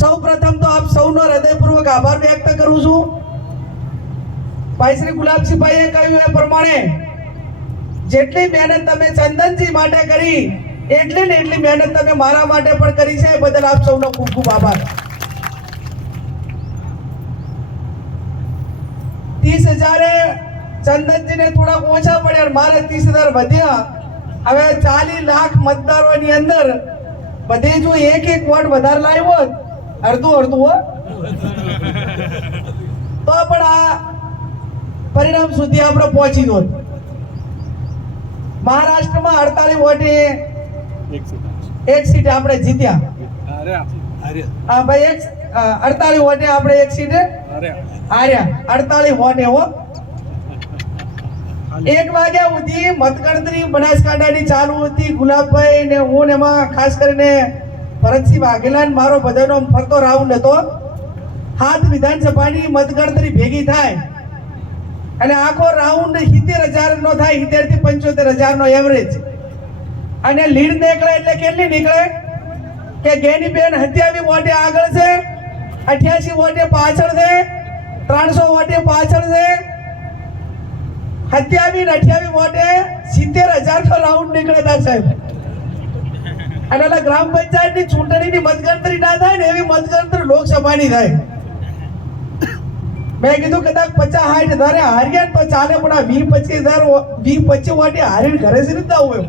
સૌ પ્રથમ તો આપ સૌનો હૃદયપૂર્વક આભાર વ્યક્ત કરું છું. ભાઈ શ્રી ગુલાબસિંહભાઈએ કહ્યું એ પ્રમાણે જેટલી મહેનત તમે ચંદનજી માટે કરી, એટલી ને એટલી મહેનત તમે મારા માટે પણ કરી છે. એ બદલ આપ સૌનો ખૂબ ખૂબ આભાર. ત્રીસ હજારે ચંદનજીને થોડાક ઓછા પડ્યા મારે ત્રીસ હજાર વધ્યા. હવે ચાલીસ લાખ મતદારોની અંદર બધે જો એક એક વોટ વધારે લાવ્યો હોત અડધું અડધું હો. તો પણ આ પરિણામ સુધી આપણે પહોંચી દો મહારાષ્ટ્રમાં અડતાલીસ વોટે એક સીટ આપણે જીત્યા. હા ભાઈ એક અડતાલીસ વોટે આપણે એક સીટ હાર્યા. અડતાલીસ વોટે હો. એક વાગ્યા સુધી મતગણતરી બનાસકાંઠાની ચાલુ હતી. ગુલાબભાઈ ને હું એમાં ખાસ કરીને ભરતસિંહ વાઘેલા મારો બધાનો ફરતો રાઉન્ડ હતો. હાથ વિધાનસભાની મતગણતરી ભેગી થાય. અને આખો રાઉન્ડ સિત્તેર હજાર નો થાય સિત્તેરથી પંચોતેર હજાર નો એવરેજ અને લીડ નીકળે એટલે કેટલી નીકળે? કે ગેની બેન હત્યાવી વોટે આગળ છે, અઠ્યાસી વોટે પાછળ છે, ત્રણસો વોટે પાછળ છે. હત્યાવી અઠ્યાવી વોટે સિત્તેર હજાર નો રાઉન્ડ નીકળે સાહેબ. અને એટલે ગ્રામ પંચાયતની ચૂંટણીની મતગણતરી ના થાય ને એવી મતગણતરી લોકસભાની થાય. મેં કીધું કદાચ પચાસ સાઠ હજારે હાર્યા તો ચાલે પણ આ વી પચીસ હજાર વી પચીસ વાટી હારીને ઘરે છે રીતે આવું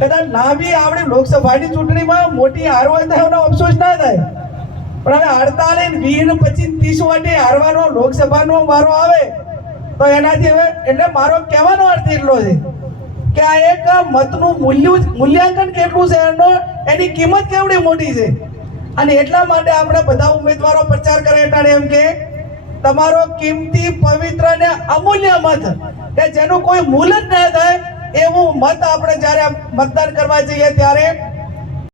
કદાચ ના બી આપણે લોકસભાની ચૂંટણીમાં મોટી હારવા થાય એનો અફસોસ ના થાય. પણ હવે અડતાલીસ વીસ ને પચીસ ત્રીસ વાટી હારવાનો લોકસભાનો મારો આવે તો એનાથી હવે એટલે મારો કહેવાનો અર્થ એટલો છે. કે આ એક મતનું મૂલ્ય મૂલ્યાંકન કેટલું છે, એનો એની કિંમત કેવડી મોટી છે? અને એટલા માટે આપણે બધા ઉમેદવારો પ્રચાર કરે એટલે એમ કે તમારો કિંમતી પવિત્ર ને અમૂલ્ય મત કે જેનું કોઈ મૂલ જ ન થાય એવું મત આપણે જ્યારે મતદાન કરવા જઈએ ત્યારે